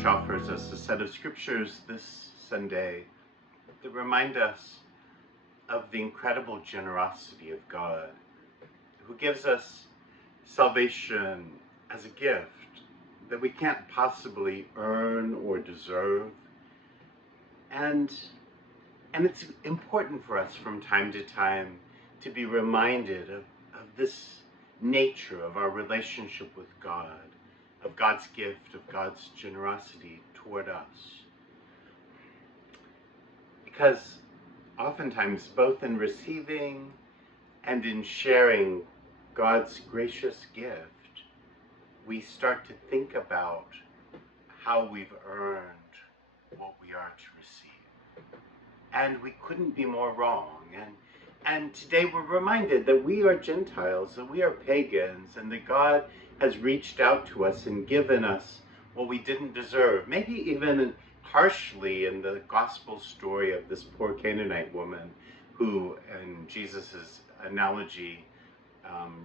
Church offers us a set of scriptures this Sunday that remind us of the incredible generosity of God, who gives us salvation as a gift that we can't possibly earn or deserve. And it's important for us from time to time to be reminded of this nature of our relationship with God, of God's gift, of God's generosity toward us. Because oftentimes, both in receiving and in sharing God's gracious gift, we start to think about how we've earned what we are to receive. And we couldn't be more wrong. And today we're reminded that we are Gentiles, that we are pagans, and that God has reached out to us and given us what we didn't deserve, maybe even harshly in the gospel story of this poor Canaanite woman who, in Jesus's analogy,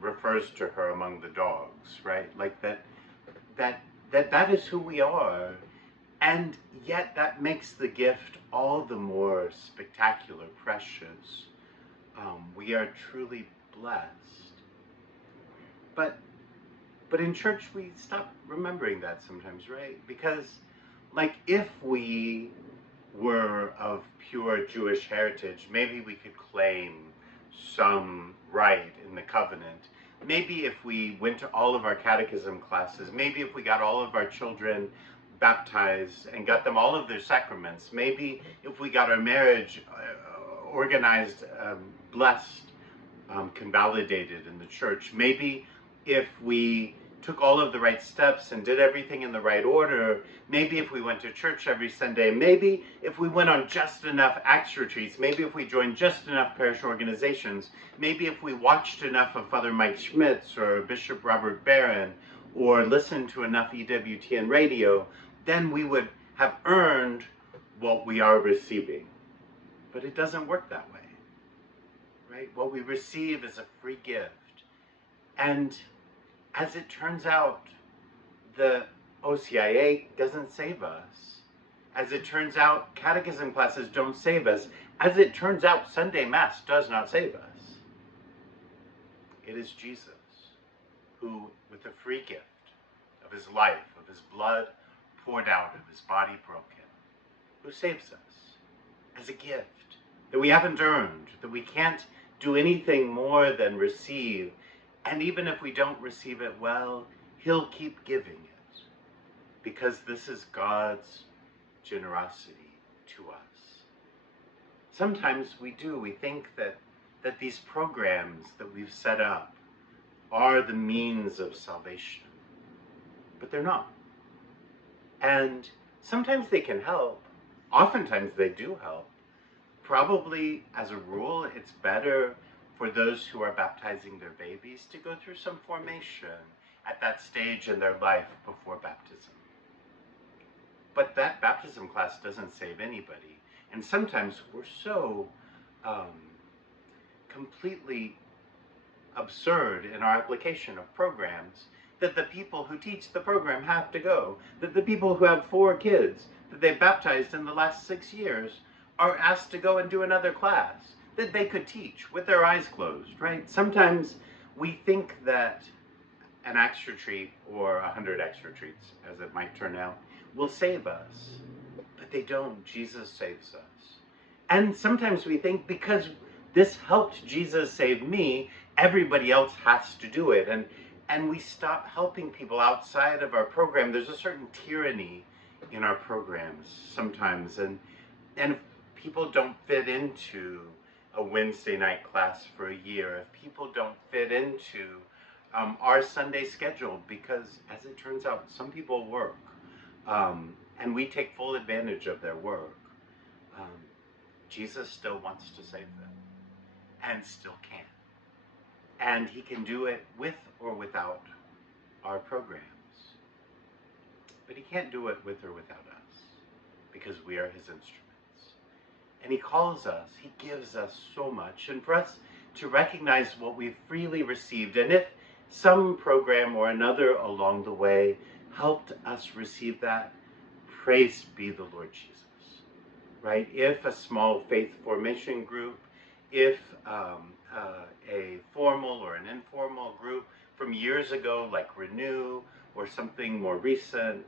refers to her among the dogs, right? Like that is who we are. And yet that makes the gift all the more spectacular, precious. We are truly blessed. But in church we stop remembering that sometimes, right? Because, like, if we were of pure Jewish heritage, maybe we could claim some right in the covenant. Maybe if we went to all of our catechism classes, maybe if we got all of our children baptized and got them all of their sacraments, maybe if we got our marriage organized, blessed, convalidated in the church, maybe if we took all of the right steps and did everything in the right order, maybe if we went to church every Sunday, maybe if we went on just enough Acts retreats, maybe if we joined just enough parish organizations, maybe if we watched enough of Father Mike Schmitz or Bishop Robert Barron, or listened to enough EWTN radio, then we would have earned what we are receiving. But it doesn't work that way, right? What we receive is a free gift. And as it turns out, the OCIA doesn't save us. As it turns out, catechism classes don't save us. As it turns out, Sunday Mass does not save us. It is Jesus who, with a free gift of his life, of his blood poured out, of his body broken, who saves us as a gift that we haven't earned, that we can't do anything more than receive. And even if we don't receive it well, he'll keep giving it, because this is God's generosity to us. Sometimes we think that these programs that we've set up are the means of salvation, but they're not. And sometimes they can help. Oftentimes they do help. Probably, as a rule, it's better for those who are baptizing their babies to go through some formation at that stage in their life before baptism. But that baptism class doesn't save anybody. And sometimes we're so completely absurd in our application of programs that the people who teach the program have to go, that the people who have 4 kids that they baptized in the last 6 years are asked to go and do another class that they could teach with their eyes closed, right? Sometimes we think that an Acts retreat, or 100 Acts retreats, as it might turn out, will save us, but they don't. Jesus saves us. And sometimes we think, because this helped Jesus save me, everybody else has to do it. And we stop helping people outside of our program. There's a certain tyranny in our programs sometimes. And if people don't fit into a Wednesday night class for a year, if people don't fit into our Sunday schedule, because as it turns out, some people work, and we take full advantage of their work, Jesus still wants to save them, and still can. And he can do it with or without our programs. But he can't do it with or without us, because we are his instruments. And he calls us, he gives us so much. And for us to recognize what we've freely received, and if some program or another along the way helped us receive that, praise be the Lord Jesus, right? If a small faith formation group, if a formal or an informal group from years ago, like Renew or something more recent,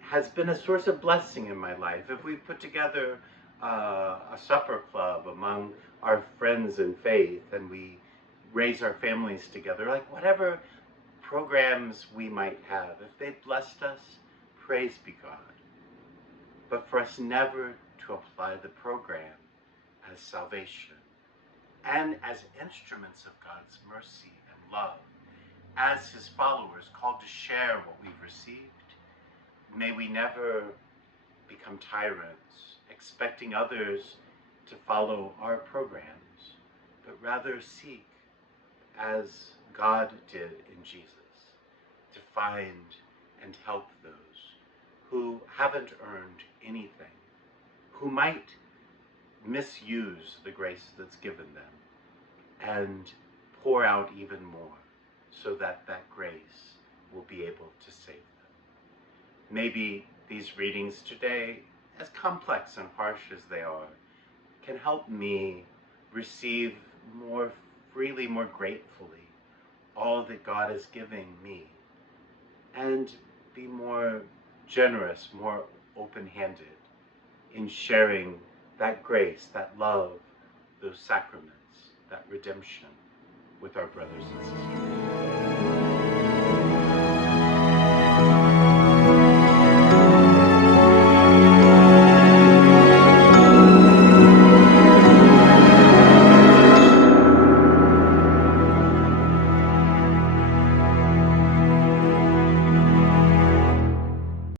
has been a source of blessing in my life. If we put together a supper club among our friends in faith and we raise our families together, like whatever programs we might have, if they've blessed us, praise be God. But for us never to apply the program as salvation and as instruments of God's mercy and love, as his followers called to share what we've received. May we never become tyrants, expecting others to follow our programs, but rather seek, as God did in Jesus, to find and help those who haven't earned anything, who might misuse the grace that's given them, and pour out even more so that that grace will be able to save them. Maybe these readings today, as complex and harsh as they are, can help me receive more freely, more gratefully, all that God is giving me, and be more generous, more open-handed in sharing that grace, that love, those sacraments, that redemption with our brothers and sisters.